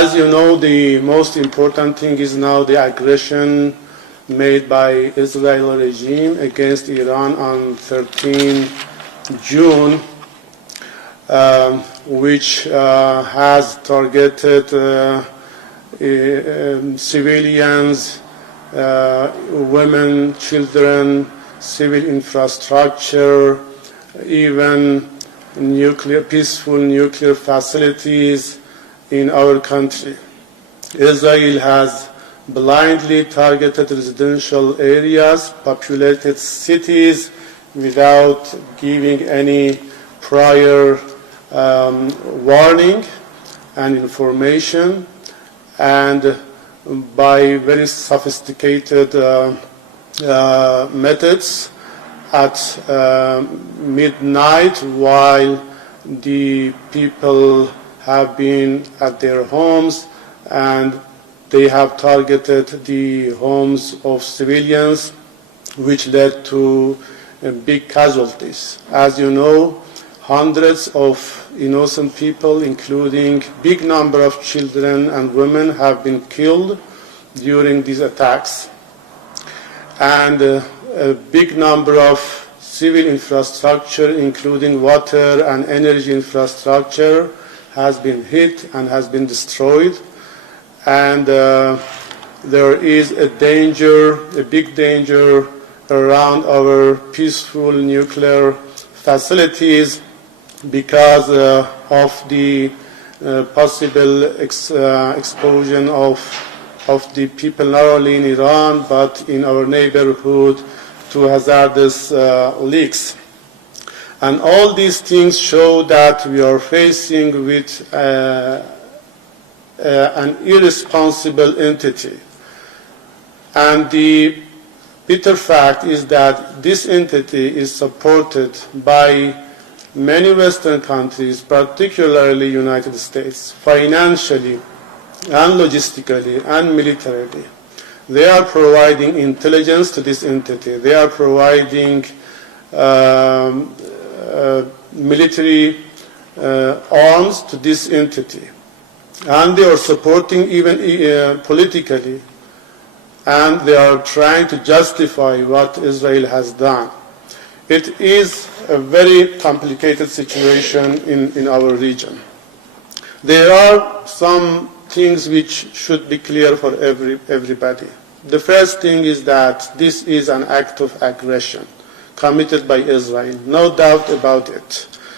As you know, the most important thing is now the aggression made by Israel regime against Iran on 13 June, which has targeted civilians, women, children, civil infrastructure, even peaceful nuclear facilities in our country. Israel has blindly targeted residential areas, populated cities without giving any prior warning and information, and by very sophisticated methods at midnight while the people have been at their homes, and they have targeted the homes of civilians, which led to big casualties. As you know, hundreds of innocent people, including big number of children and women, have been killed during these attacks. And a big number of civil infrastructure, including water and energy infrastructure, has been hit and has been destroyed. And there is a danger, a big danger around our peaceful nuclear facilities because of the possible explosion of the people not only in Iran but in our neighborhood to hazardous leaks. And all these things show that we are facing with an irresponsible entity. And the bitter fact is that this entity is supported by many Western countries, particularly United States, financially and logistically and militarily. They are providing intelligence to this entity. They are providing military arms to this entity. And they are supporting even politically. And they are trying to justify what Israel has done. It is a very complicated situation in our region. There are some things which should be clear for everybody. The first thing is that this is an act of aggression committed by Israel, no doubt about it.